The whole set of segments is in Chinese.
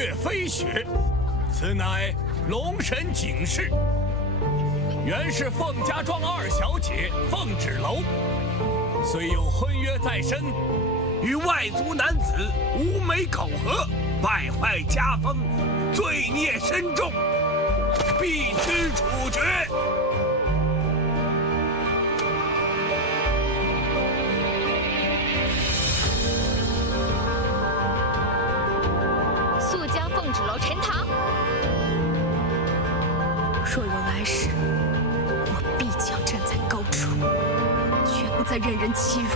月飞雪，此乃龙神警示。原是凤家庄二小姐凤芷楼，虽有婚约在身，与外族男子无媒苟合，败坏家风，罪孽深重，必须处决。速将凤芷楼沉塘。若有来世，我必将站在高处，绝不再任人欺辱。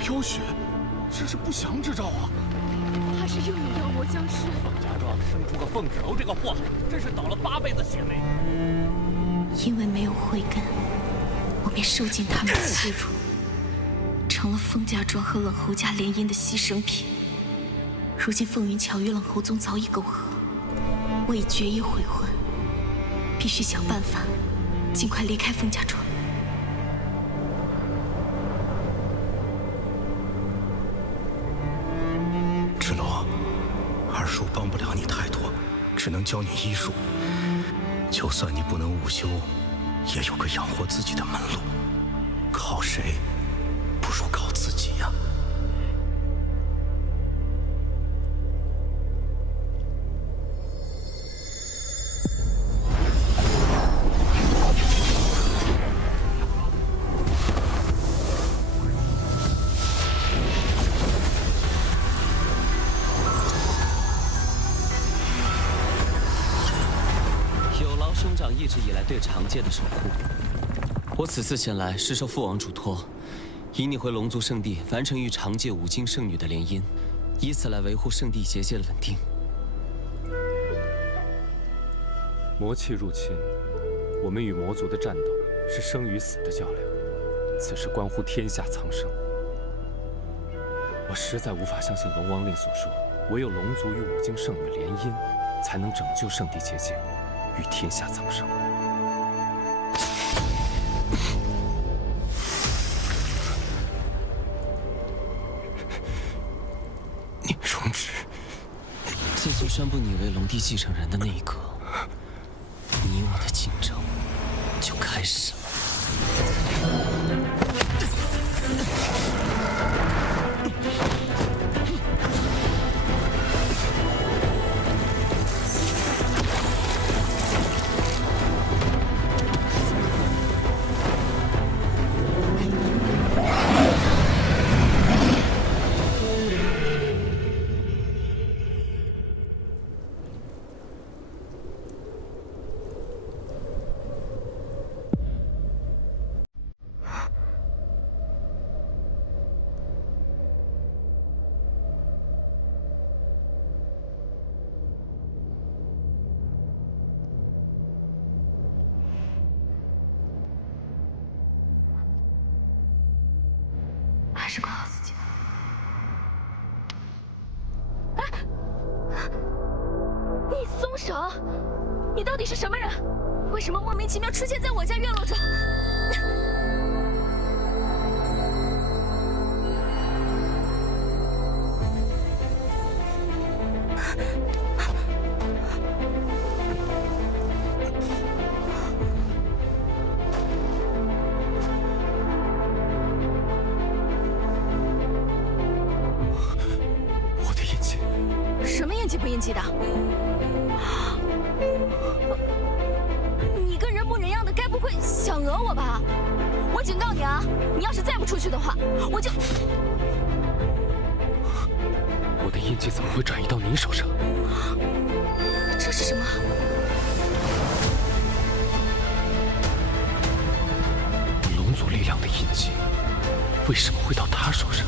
飘雪，这是不祥之兆啊！他是又有妖魔降世。凤家庄生出个凤芷楼这个祸害，真是倒了8辈子血霉。因为没有慧根，我便受尽他们的欺辱，成了凤家庄和冷侯家联姻的牺牲品。如今凤云桥与冷侯宗早已苟合，我已决意悔婚，必须想办法尽快离开凤家庄。芷楼，二叔帮不了你太多，只能教你医术。就算你不能悟修，也有个养活自己的门路。靠谁，不如靠自己呀。兄长一直以来对长界的守护，我此次前来是受父王嘱托，引你回龙族圣地，完成与长界5经圣女的联姻，以此来维护圣地结界的稳定。魔气入侵，我们与魔族的战斗是生与死的较量，此事关乎天下苍生。我实在无法相信龙王令所说，唯有龙族与5经圣女联姻，才能拯救圣地结界。与天下苍生。你容止。自从宣布你为龙帝继承人的那一刻，你我的竞争就开始了。还是管好自己吧。你松手！你到底是什么人？为什么莫名其妙出现在我家院落中？印记的。你个人模人样的，该不会想讹我吧？我警告你啊，你要是再不出去的话，我就……我的印记怎么会转移到您手上？这是什么？龙族力量的印记，为什么会到他手上？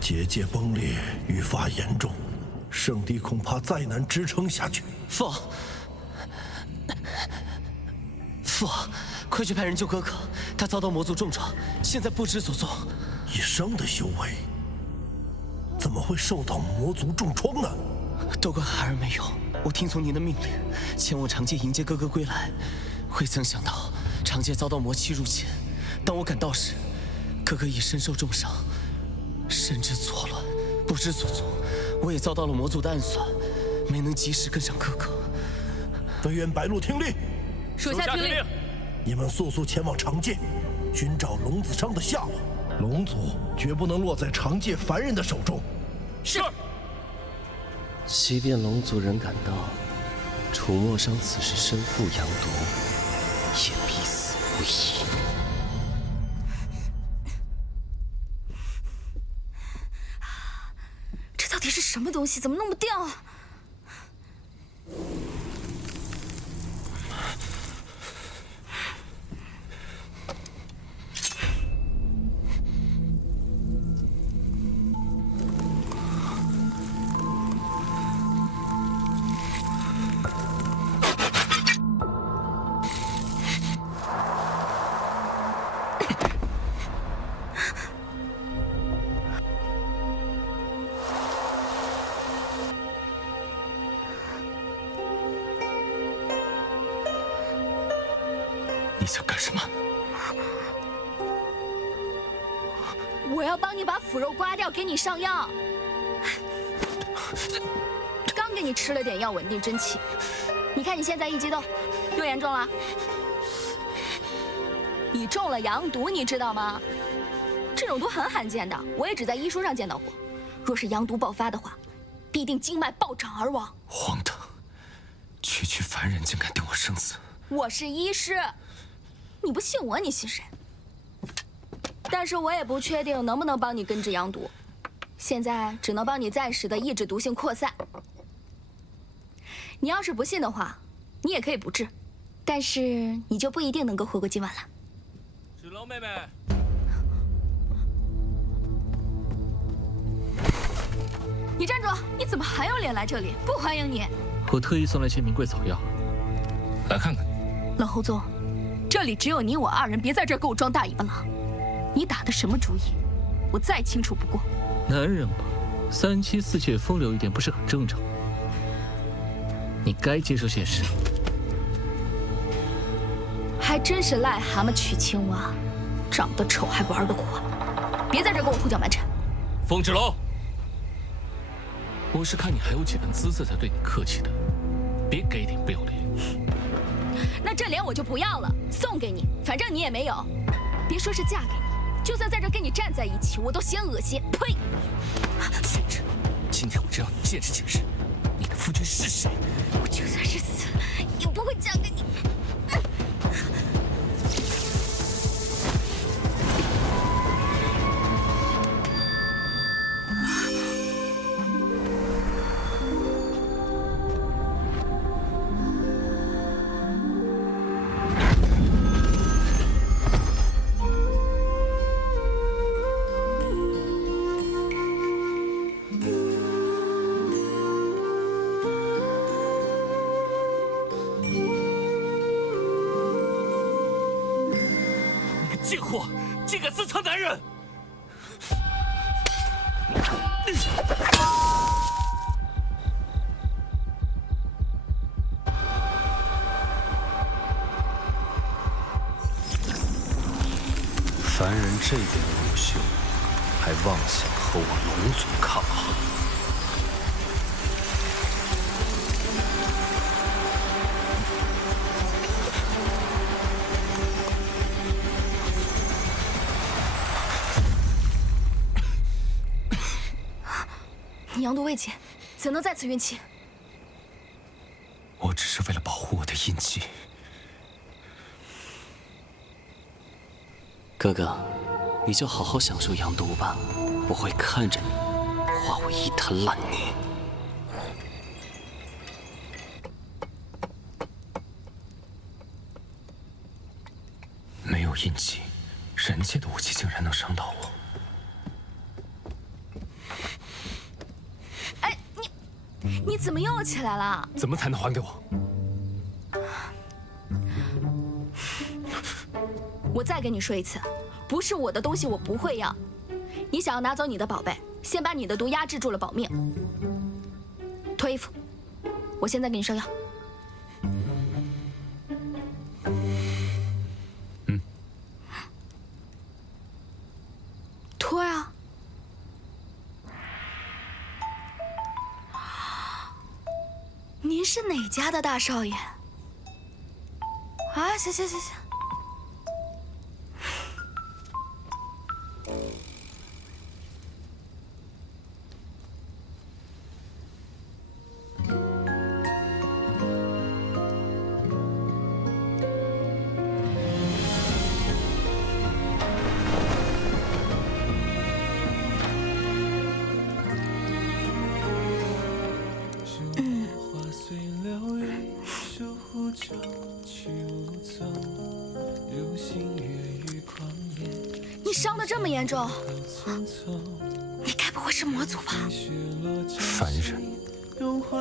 结界崩裂愈发严重，圣地恐怕再难支撑下去。父王，父王，快去派人救哥哥，他遭到魔族重创，现在不知所踪。一生的修为，怎么会受到魔族重创呢？都怪孩儿没有，我听从您的命令，前往长界迎接哥哥归来，未曾想到长界遭到魔气入侵。当我赶到时，哥哥已身受重伤，神志错乱，不知所踪。我也遭到了魔族的暗算，没能及时跟上哥哥。飞燕白鹿听令，属下听令。你们速速前往长界，寻找龙子商的下落。龙族绝不能落在长界凡人的手中。是。即便龙族人赶到，楚墨商此时身负阳毒，也必死无疑。这到底是什么东西？怎么弄不掉啊？你想干什么？我要帮你把腐肉刮掉，给你上药。刚给你吃了点药，稳定真气。你看你现在一激动，又严重了。你中了阳毒，你知道吗？这种毒很罕见的，我也只在医书上见到过。若是阳毒爆发的话，必定经脉暴涨而亡。荒唐！区区凡人竟敢定我生死！我是医师，你不信我，你信谁？但是我也不确定能不能帮你根治阳毒，现在只能帮你暂时的抑制毒性扩散。你要是不信的话，你也可以不治，但是你就不一定能够活过今晚了。芷楼妹妹，你站住！你怎么还有脸来这里？不欢迎你！我特意送来些名贵草药，来看看。冷侯宗，这里只有你我二人，别在这儿给我装大尾巴狼。你打的什么主意？我再清楚不过。男人嘛，3妻4妾风流一点不是很正常？你该接受现实。还真是癞蛤蟆娶青蛙，长得丑还玩得火。别在这儿给我胡搅蛮缠。风芷楼，我是看你还有几分姿色才对你客气的，别给点不要脸。那这脸我就不要了，送给你，反正你也没有。别说是嫁给你，就算在这跟你站在一起，我都嫌恶心。呸！宣旨，今天我就让你见识见识，你的夫君是谁。我就算是死，也不会嫁给你。贱货，竟敢私藏男人！凡人这点无秀，还还妄想和我龙族抗衡？你阳毒未解，怎能在此运气？我只是为了保护我的印记。哥哥，你就好好享受阳毒吧，我会看着你化为一滩烂泥。没有印记，人界的武器竟然能伤到我。哎，你怎么又起来了？怎么才能还给我？我再跟你说一次，不是我的东西我不会要。你想要拿走你的宝贝，先把你的毒压制住了保命。脱衣服，我现在给你上药。脱呀！您是哪家的大少爷？啊，行行行行。你伤得这么严重，你该不会是魔族吧？凡人，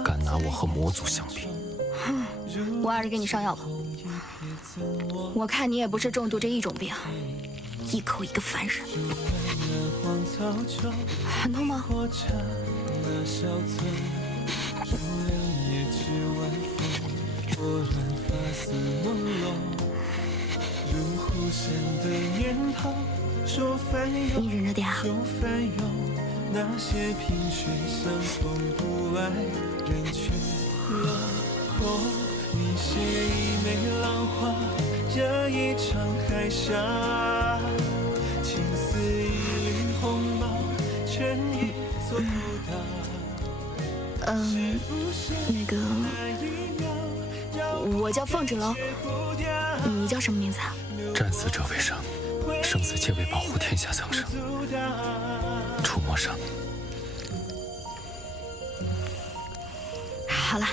敢拿我和魔族相比？我还是给你上药吧。我看你也不是中毒这一种病，一口一个凡人。很痛吗？你忍着点啊。那个，我叫凤芷楼，你叫什么名字啊？战死者为生，生死皆为保护天下苍生。触摸上。好了。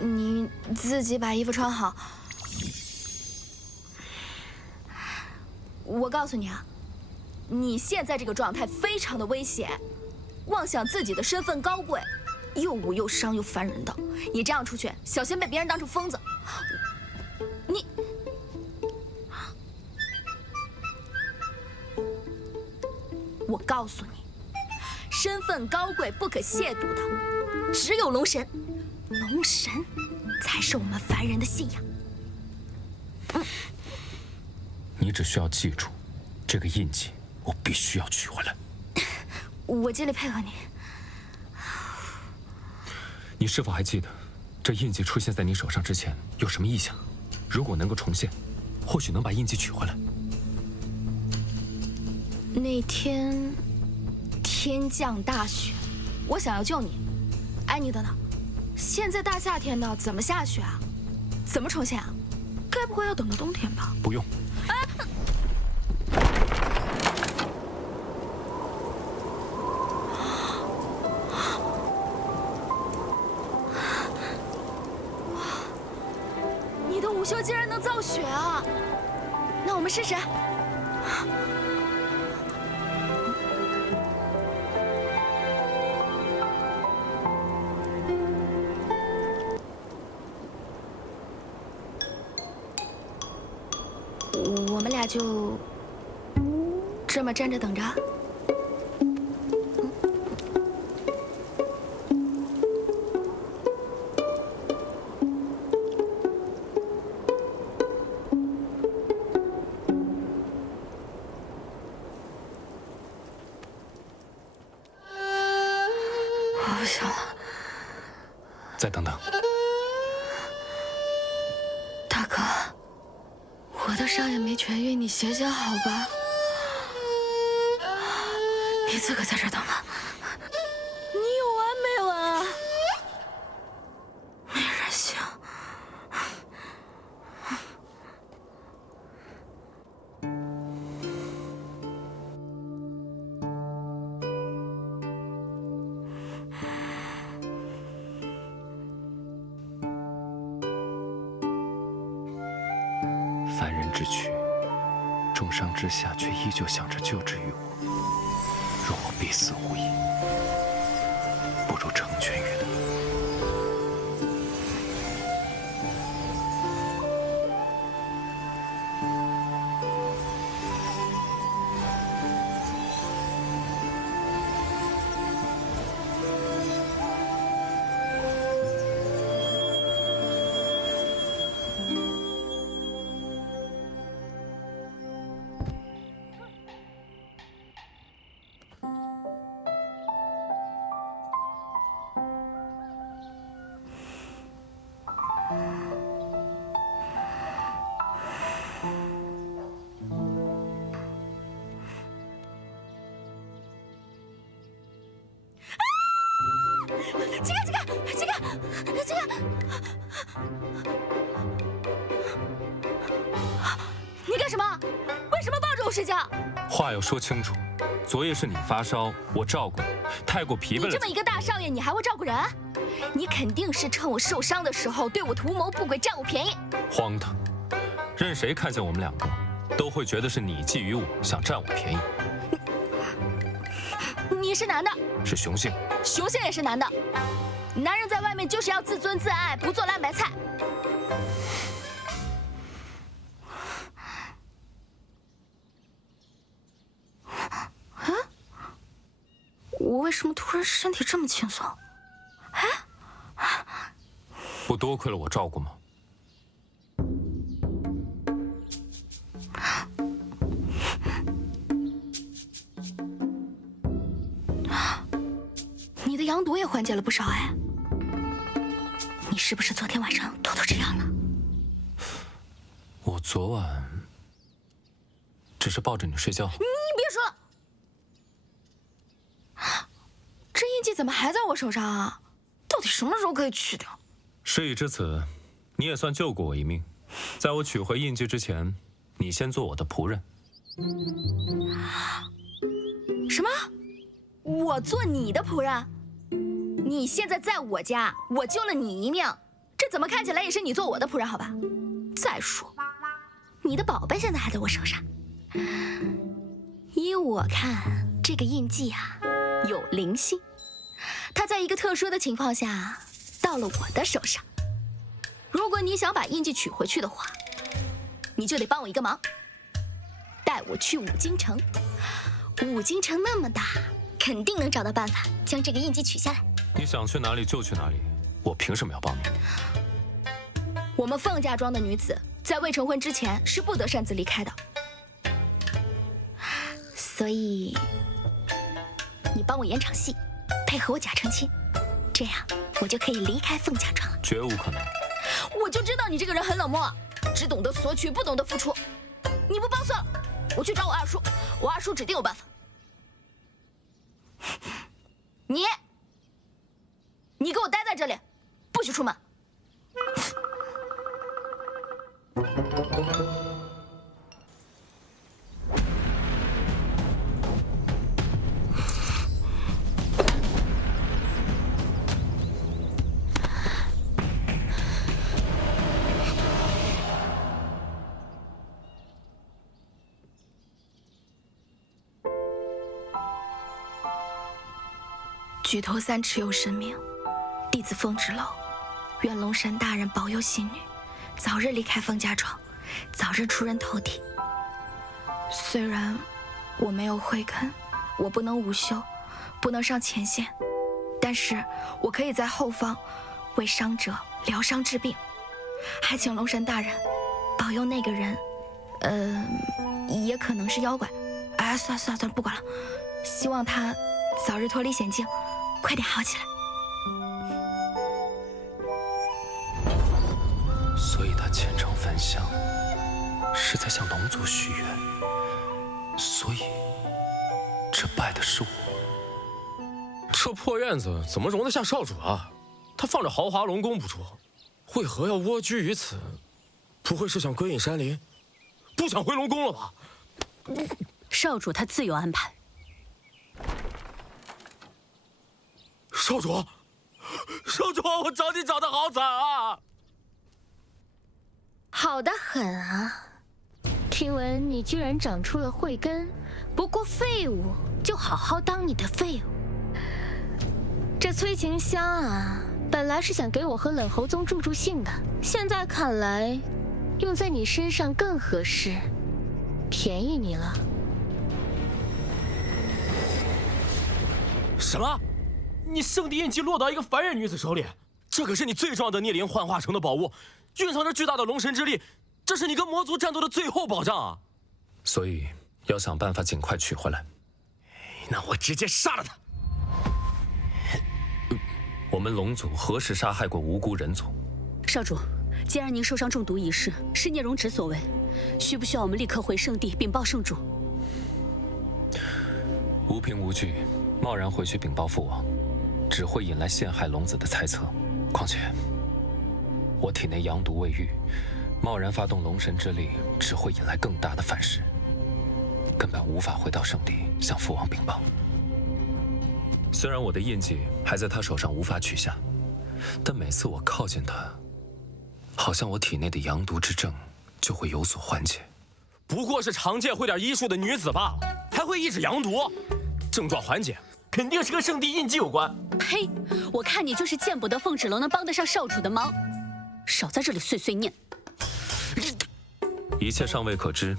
你自己把衣服穿好。我告诉你啊，你现在这个状态非常的危险，妄想自己的身份高贵，又武又伤又烦人的，你这样出去，小心被别人当成疯子。你，我告诉你，身份高贵不可亵渎的，只有龙神。龙神才是我们凡人的信仰。你只需要记住，这个印记我必须要取回来。我尽力配合你。你是否还记得，这印记出现在你手上之前有什么异象？如果能够重现，或许能把印记取回来。那天天降大雪，我想要救你。哎，你等等。现在大夏天的，怎么下雪啊？怎么重现啊？该不会要等到冬天吧？不用。你的午休竟然能造雪啊！那我们试试。我们俩就这么站着等着？我不行了。再等等。大哥，我的伤也没痊愈，你歇歇好吧？你自个在这等吧。你有完没完啊？没人性。凡人之躯，重伤之下却依旧想着救之于我，若我必死无疑，不如成全于他。这个，你干什么？为什么抱着我睡觉？话要说清楚，昨夜是你发烧，我照顾你，太过疲惫了。你这么一个大少爷，你还会照顾人？你肯定是趁我受伤的时候对我图谋不轨，占我便宜。荒唐！任谁看见我们两个，都会觉得是你觊觎我，想占我便宜。你是男的，是雄性，雄性也是男的。男人在外面就是要自尊自爱，不做烂白菜。啊？我为什么突然身体这么轻松？不多亏了我照顾吗？你的羊毒也缓解了不少哎。你是不是昨天晚上偷偷吃药了？我昨晚只是抱着你睡觉。你别说了，这印记怎么还在我手上啊？到底什么时候可以去掉？事已至此，你也算救过我一命。在我取回印记之前，你先做我的仆人。什么？我做你的仆人？你现在在我家，我救了你一命，这怎么看起来也是你做我的仆人，好吧？再说，你的宝贝现在还在我手上。依我看，这个印记啊，有灵性，它在一个特殊的情况下到了我的手上。如果你想把印记取回去的话，你就得帮我一个忙，带我去五京城。五京城那么大，肯定能找到办法将这个印记取下来。你想去哪里就去哪里，我凭什么要帮你？我们凤家庄的女子在未成婚之前是不得擅自离开的，所以你帮我演场戏，配合我假成亲，这样我就可以离开凤家庄了。绝无可能！我就知道你这个人很冷漠，只懂得索取，不懂得付出。你不帮算了，我去找我二叔，我二叔指定有办法。你给我待在这里，不许出门。举头三尺有神明，弟子凤芷楼，愿龙神大人保佑信女早日离开凤家庄，早日出人头地。虽然我没有慧根，我不能午休，不能上前线，但是我可以在后方为伤者疗伤治病，还请龙神大人保佑那个人，也可能是妖怪。哎，算了，不管了，希望他早日脱离险境，快点好起来。所以他虔诚焚香，是在向龙族许愿。所以，这拜的是我。这破院子怎么容得下少主啊？他放着豪华龙宫不说，为何要蜗居于此？不会是想归隐山林，不想回龙宫了吧？少主他自有安排。少主，我找你找得好惨啊！好得很啊！听闻你居然长出了慧根，不过废物就好好当你的废物。这催情香啊，本来是想给我和冷侯宗助助兴的，现在看来，用在你身上更合适，便宜你了。什么？你圣地印记落到一个凡人女子手里？这可是你最重要的孽灵幻化成的宝物，蕴藏着巨大的龙神之力，这是你跟魔族战斗的最后保障啊！所以要想办法尽快取回来。那我直接杀了他！我们龙族何时杀害过无辜人族？少主，既然您受伤中毒一事是聂荣芷所为，需不需要我们立刻回圣地禀报圣主？无凭无据，贸然回去禀报父王，只会引来陷害龙子的猜测。况且，我体内阳毒未愈，贸然发动龙神之力，只会引来更大的反噬，根本无法回到圣地向父王禀报。虽然我的印记还在他手上无法取下，但每次我靠近他，好像我体内的阳毒之症就会有所缓解。不过是常见会点医术的女子罢了，还会抑制阳毒，症状缓解肯定是跟圣地印记有关。呸！我看你就是见不得凤芷楼能帮得上少主的忙，少在这里碎碎念。一切尚未可知，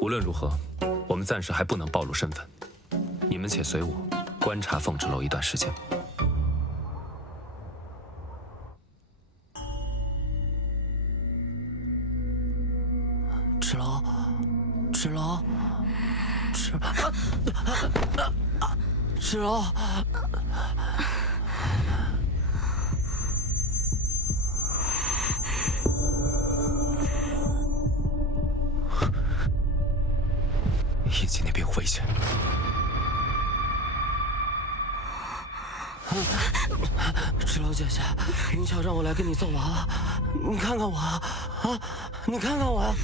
无论如何，我们暂时还不能暴露身份。你们且随我观察凤芷楼一段时间。芷楼，芷楼，芷楼。印记那边有危险。芷楼姐姐，云巧让我来跟你揍娃娃，你看看我啊，你看看我。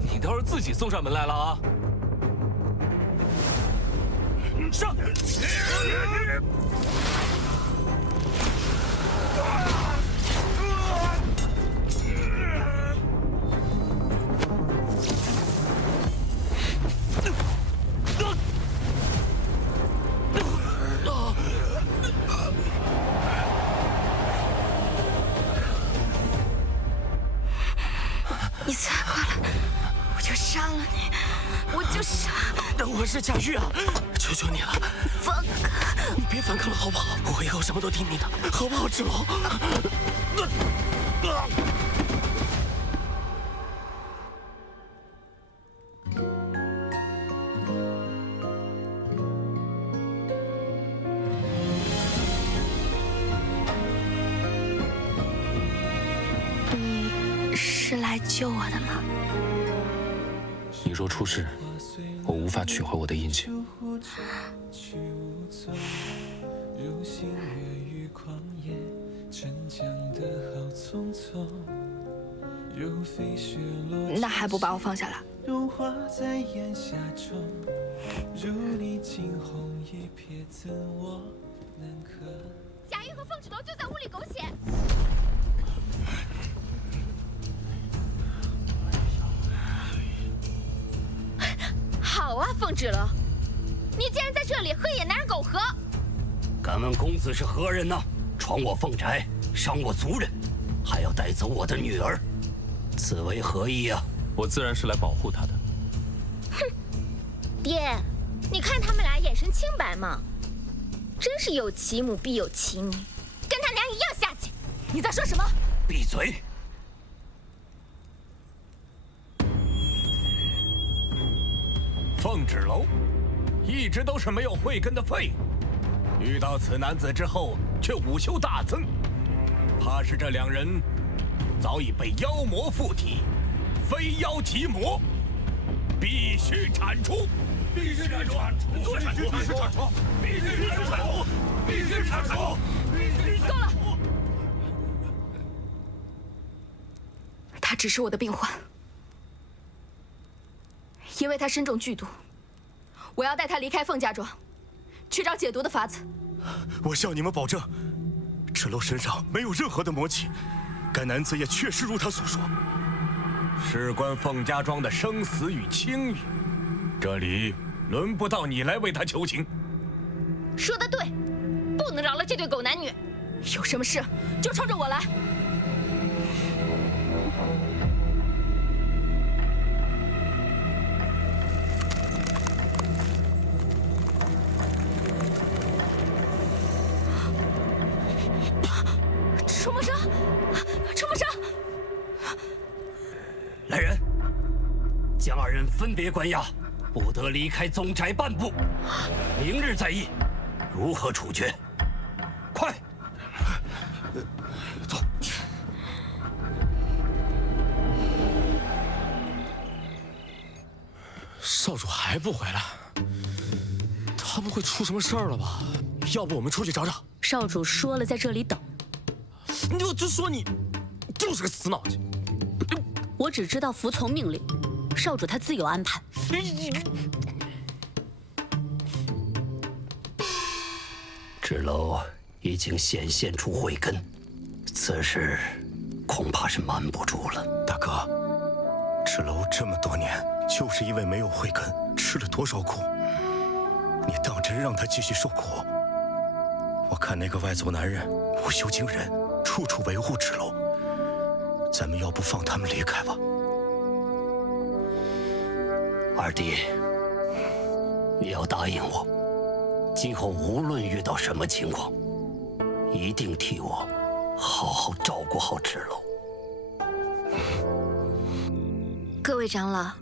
你倒是自己送上门来了啊！上！你再过来，我就杀了你！我就杀！我是贾玉啊，求求你了，放开！你别反抗了好不好？我以后什么都听你的，好不好，芷楼？你是来救我的吗？你若出事，我无法取回我的印记。那还不把我放下来？贾玉和凤芷楼就在屋里苟且。好啊，凤芷楼，你竟然在这里和野男人苟合！敢问公子是何人呢？闯我凤宅，伤我族人，还要带走我的女儿，此为何意啊？我自然是来保护她的。哼，爹，你看他们俩眼神清白吗？真是有其母必有其女，跟他娘一样下贱。你在说什么？闭嘴！凤芷楼一直都是没有慧根的废物，遇到此男子之后却武修大增，怕是这两人早已被妖魔附体，非妖即魔，必须铲除！必须铲除！给我铲除！必须铲除！必须铲除！必须铲除！够了！他只是我的病患，因为他身中剧毒，我要带他离开凤家庄，去找解毒的法子。我向你们保证，芷楼身上没有任何的魔气，该男子也确实如他所说。事关凤家庄的生死与清誉，这里轮不到你来为他求情。说得对，不能饶了这对狗男女。有什么事就冲着我来。出没生，出没生！来人，将二人分别关押，不得离开宗宅半步。明日再议如何处决。快，走。少主还不回来，他不会出什么事儿了吧？要不我们出去找找？少主说了，在这里等。我就说你就是个死脑筋。我只知道服从命令，少主他自有安排。芷楼已经显现出慧根，此事恐怕是瞒不住了。大哥，芷楼这么多年就是因为没有慧根，吃了多少苦？你当真让他继续受苦？我看那个外族男人武修惊人，处处维护芷楼，咱们要不放他们离开吧？二弟，你要答应我，今后无论遇到什么情况，一定替我好好照顾好芷楼。各位长老，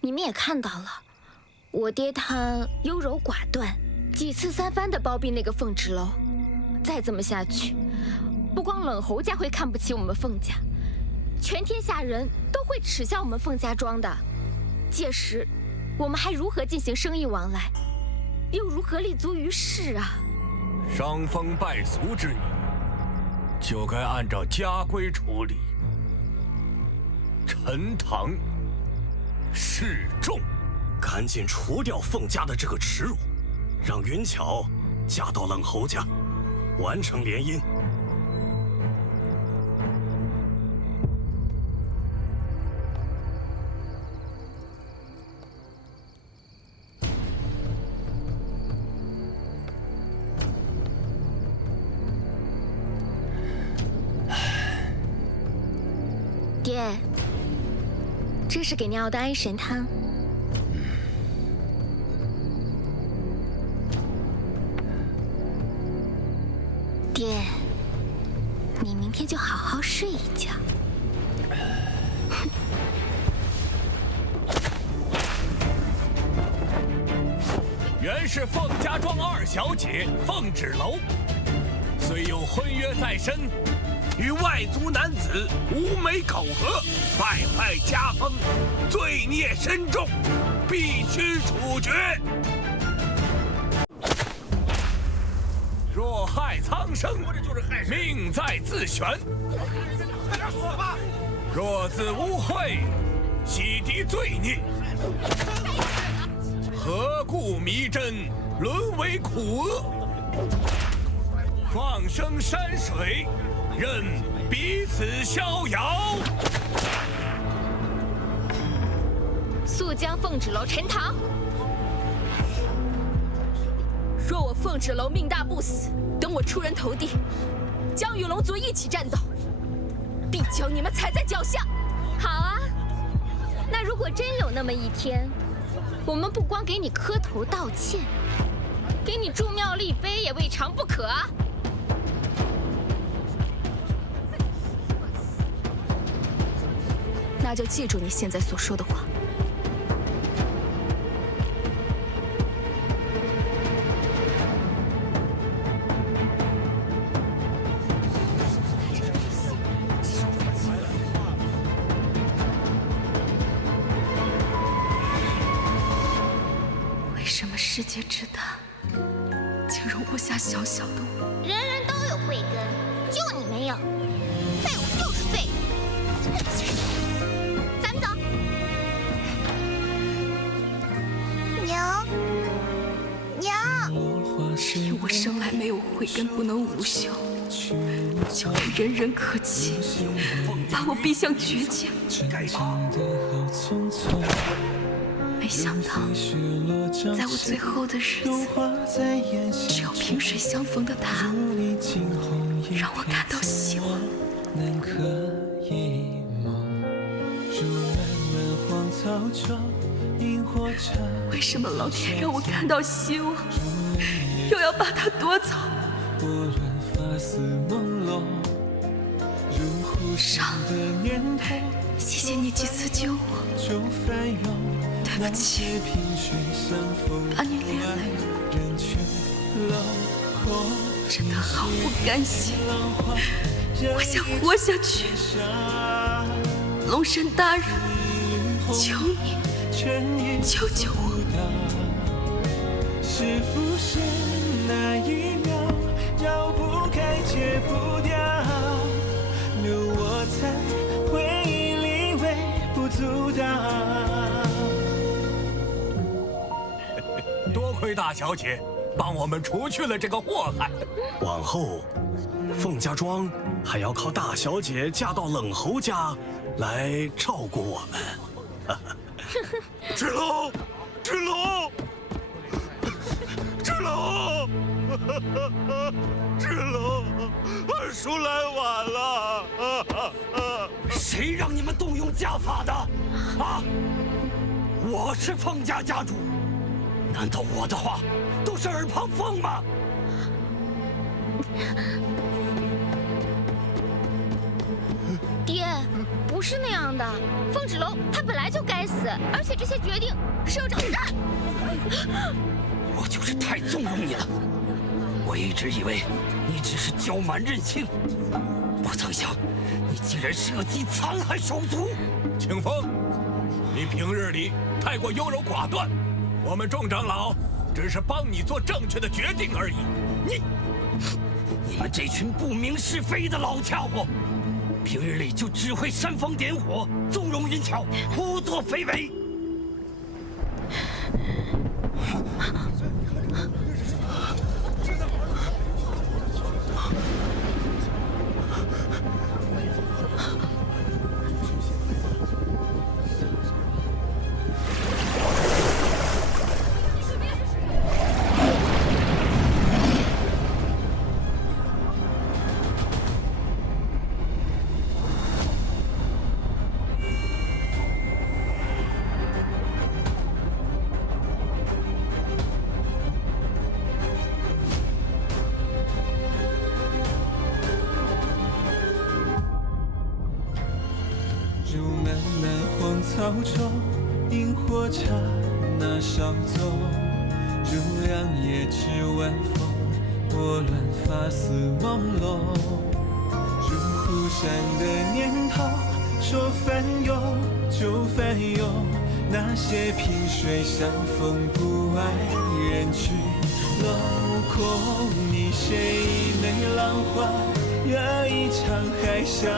你们也看到了，我爹他优柔寡断，几次三番的包庇那个凤芷楼。再这么下去，不光冷侯家会看不起我们凤家，全天下人都会耻笑我们凤家庄的。届时，我们还如何进行生意往来，又如何立足于世啊？伤风败俗之女，就该按照家规处理。陈塘示众，赶紧除掉凤家的这个耻辱，让云巧嫁到冷侯家，完成联姻。爹，这是给你熬的安神汤。爹，你明天就好好睡一觉。原是凤家庄二小姐凤芷楼，虽有婚约在身，与外族男子无媒苟合，败坏家风，罪孽深重，必须处决。若害苍生，命在自悬；若自污秽，洗涤罪孽。何故迷真，沦为苦厄？放生山水，任彼此逍遥。速将凤芷楼陈塘。若我凤芷楼命大不死，等我出人头地，将与龙族一起战斗，必将你们踩在脚下。好啊，那如果真有那么一天，我们不光给你磕头道歉，给你筑庙立碑也未尝不可啊。那就记住你现在所说的话。为什么世界之大，竟容不下小小的我？人人都有慧根，就你没有。废物就是废物。咱们走。娘，是因我生来没有慧根，不能无修，就被人人可欺，把我逼向绝境。没想到，在我最后的日子，只有萍水相逢的他，让我看到希望。为什么老天让我看到希望，又要把它夺走？上，谢谢你几次救我。对不起，把你连累了，真的好不甘心。我想活下去，龙神大人，求你救救我。是不是那一秒绕不开戒不掉，留我在回忆里微不足道。多亏大小姐帮我们除去了这个祸害，往后凤家庄还要靠大小姐嫁到冷侯家来照顾我们。芷楼，芷楼，芷楼，芷楼，二叔来晚了。谁让你们动用家法的？啊！我是凤家家主，难道我的话都是耳旁风吗？爹，不是那样的。凤芷楼他本来就该死，而且这些决定是要找你干。我就是太纵容你了。我一直以为你只是骄蛮任性，不曾想你竟然设计残害手足。清风，你平日里太过优柔寡断，我们众长老只是帮你做正确的决定而已。你们这群不明是非的老家伙，平日里就只会煽风点火、纵容淫巧、胡作非为。草中，萤火刹那稍纵，如两夜至晚风，拨乱发丝朦胧。如湖山的念头，说翻涌就翻涌，那些萍水相逢不爱人去楼空。你谁一枚浪花，惹一场海啸，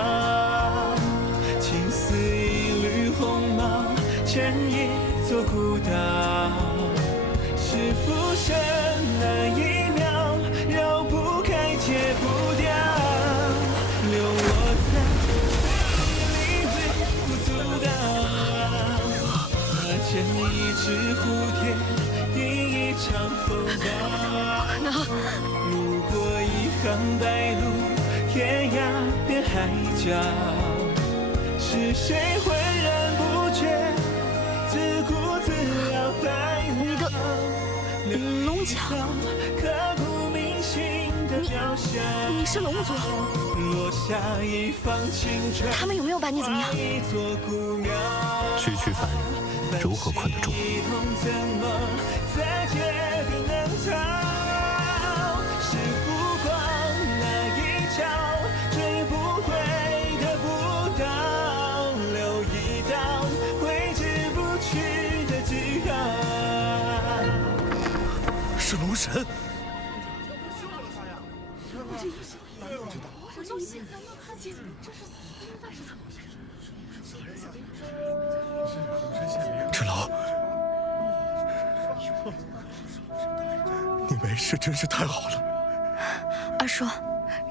情似一缕鸿毛，牵一座孤岛。是浮生那一秒，绕不开戒不掉，留我在回忆里微不足道。那牵一只蝴蝶，第一场风暴。路过一行白鹭，天涯变海角。是谁浑然不觉，自顾自摇摆了？你的龙角，刻骨铭心的雕像。你是龙族？落下一方青春。他们有没有把你怎么样？区区凡人，如何困得住？是浮光那一朝，追不回的步道，留一道挥之不去的记号。是龙神。芷楼，你没事真是太好了。二叔，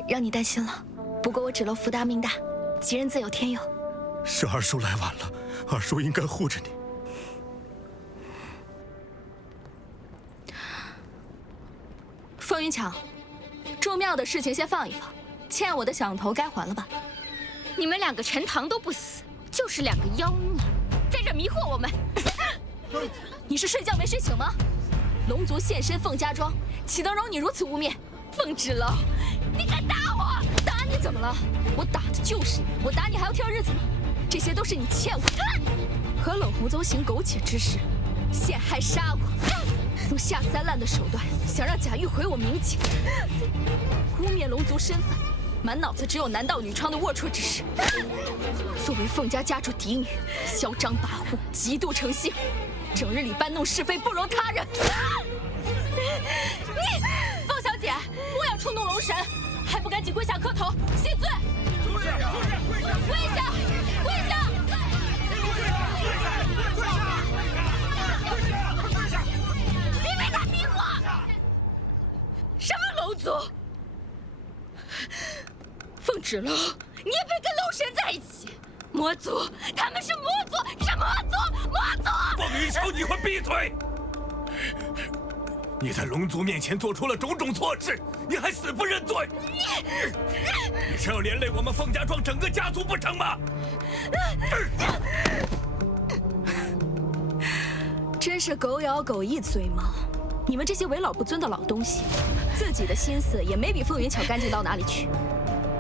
让你担心了。不过我芷楼福大命大，吉人自有天佑。是二叔来晚了，二叔应该护着你。凤云桥，祝庙的事情先放一放，欠我的响头该还了吧？你们两个陈塘都不死，就是两个妖孽，在这迷惑我们。你是睡觉没睡醒吗？龙族现身凤家庄，岂能容你如此污蔑？凤芷楼，你敢打我？打你怎么了？我打的就是你，我打你还要挑日子吗？这些都是你欠我的。和冷湖宗行苟且之事，陷害杀我，用下三滥的手段想让贾玉毁我名节，污蔑龙族身份，满脑子只有男盗女娼的龌龊之事。作为凤家家主嫡女，嚣张跋扈，极度成性，整日里搬弄是非，不容他人。你，凤小姐，莫要触怒龙神，还不赶紧跪下磕头谢罪！就是跪下，跪下，跪下！你被他迷惑！什么龙族？凤芷楼，你也配跟龙神在一起？魔族，他们是魔族，是魔族，魔族！凤云桥，你快闭嘴！你在龙族面前做出了种种错事，你还死不认罪？你是要连累我们凤家庄整个家族不成吗？真是狗咬狗一嘴毛！你们这些为老不尊的老东西，自己的心思也没比凤云巧干净到哪里去，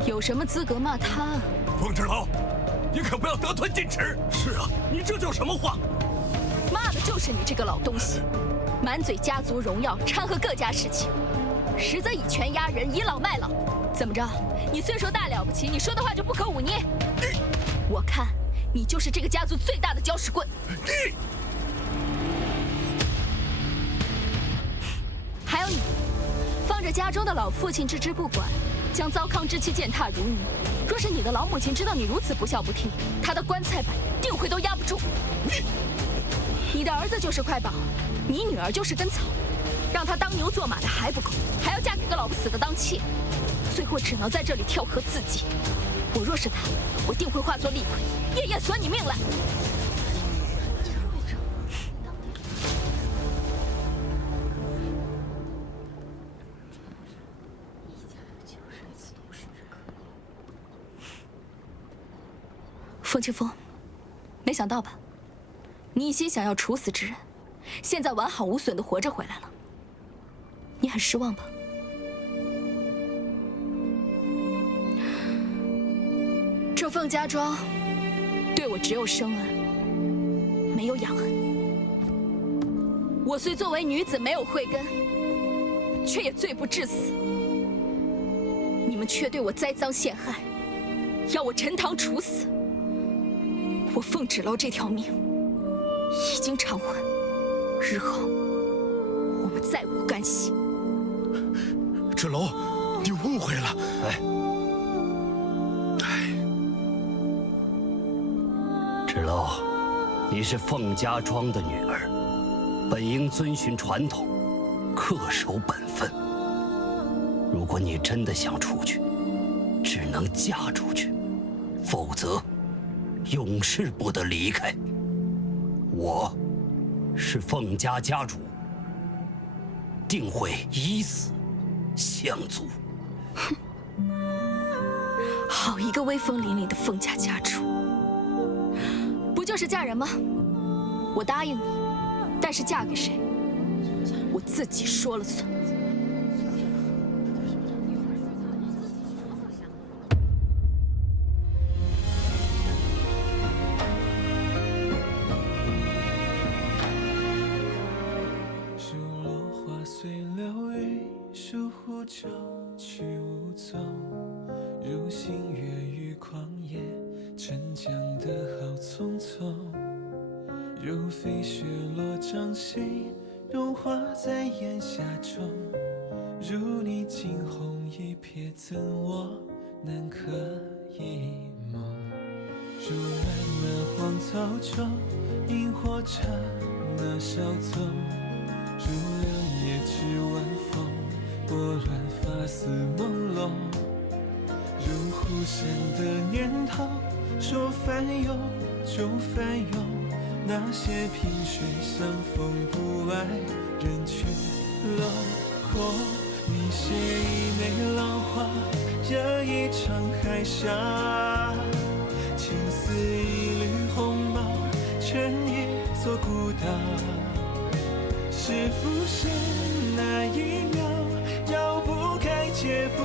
有什么资格骂他啊？凤芷楼，你可不要得寸进尺！是啊，你这叫什么话？骂的就是你这个老东西，满嘴家族荣耀，掺和各家事情，实则以权压人，倚老卖老。怎么着？你岁数大了不起，你说的话就不可忤逆？我看你就是这个家族最大的搅屎棍。还有你，放着家中的老父亲置之不管，将糟糠之妻践踏如泥。若是你的老母亲知道你如此不孝不悌，她的棺材板定会都压不住。你的儿子就是块宝，你女儿就是根草，让她当牛做马的还不够，还要嫁给个老不死的当妾，最后只能在这里跳河自尽。我若是他，我定会化作厉鬼，夜夜索你命来。凤清风，没想到吧？你一心想要处死之人，现在完好无损的活着回来了，你很失望吧？这凤家庄对我只有生恩，没有养恩。我虽作为女子没有慧根，却也罪不至死。你们却对我栽赃陷害，要我陈塘处死。我凤芷楼这条命已经偿还，日后我们再无干系。芷楼，你误会了。芷楼，你是凤家庄的女儿，本应遵循传统，恪守本分。如果你真的想出去，只能嫁出去，否则永世不得离开。我是凤家家主，定会以死相阻。哼，好一个威风凛凛的凤家家主！不就是嫁人吗？我答应你，但是嫁给谁，我自己说了算。疏忽就去无踪，如星月与旷野，沉降的好匆匆。如飞雪落掌心，融化在檐下中。如你惊鸿一瞥，怎我难可一梦？如漫漫荒草中，萤火刹那稍纵。如两夜之晚风。拨乱发丝朦胧，如忽闪的念头，说翻涌就翻涌。那些萍水相逢不爱，人去楼空。你写一枚浪花，惹一场海峡。情似一缕鸿毛，成一座孤岛。是浮现那一秒。绕不开，解不